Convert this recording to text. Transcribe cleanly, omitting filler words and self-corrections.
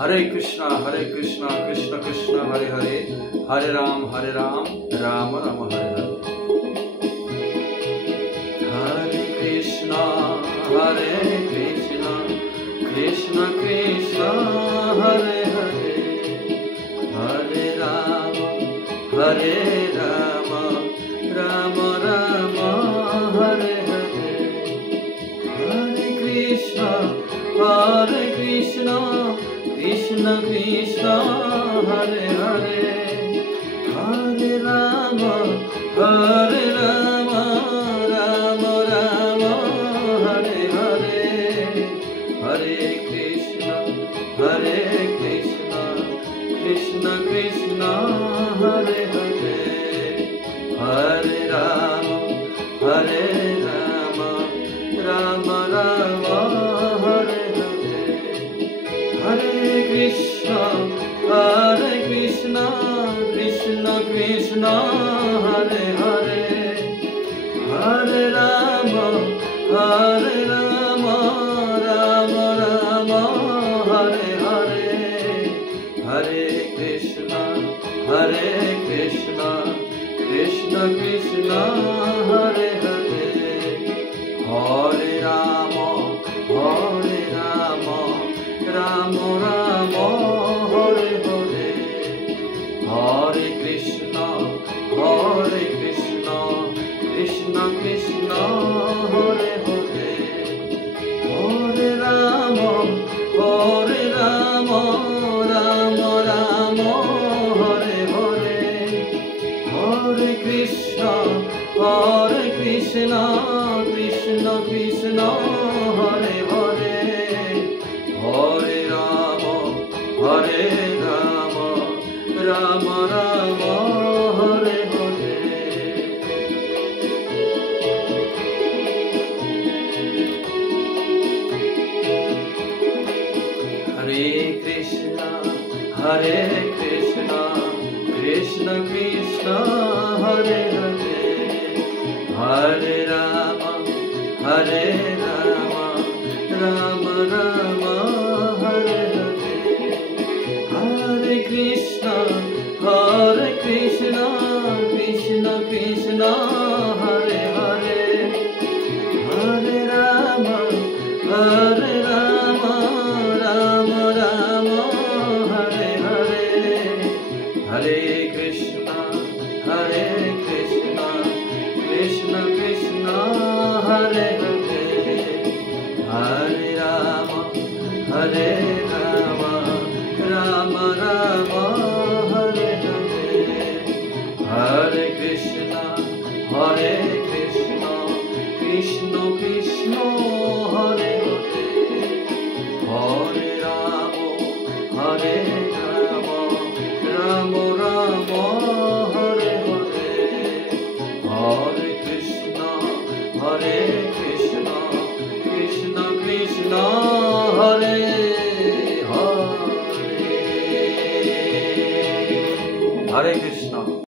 Hare Krishna Krishna Krishna Hare Hare, Hare Ram Ram Ram Hare Hare. Hare Krishna Krishna Krishna Hare Hare, Hare Ram Ram Ram Hare Hare. Hare Krishna Krishna Krishna Hare Hare, Hare Ram Ram Ram Hare Hare. Hare Krishna Krishna Krishna Hare Hare, Hare Ram Ram Ram Hare Hare. Hare Krishna Krishna Krishna Hare Hare, Hare Ram Ram Ram Hare Hare. Hare Krishna Krishna Krishna Hare Hare, Hare Ram Ram Ram Hare Hare. Hare Krishna Krishna Krishna Hare Hare, Hare Ram Ram Ram Hare Hare. Hare Krishna Krishna Krishna Hare Hare, Hare Ram Ram Ram Hare Hare. Hare Krishna Krishna Krishna Hare Hare, Hare Ram Ram Ram Hare Hare. Hare Krishna Krishna Krishna Hare Hare, Hare Ram Ram Ram Hare Hare. Hare Krishna Krishna Krishna Hare Hare, Hare Ram Ram Ram Hare Hare. Hare Krishna Krishna Krishna Hare Hare, Hare Ram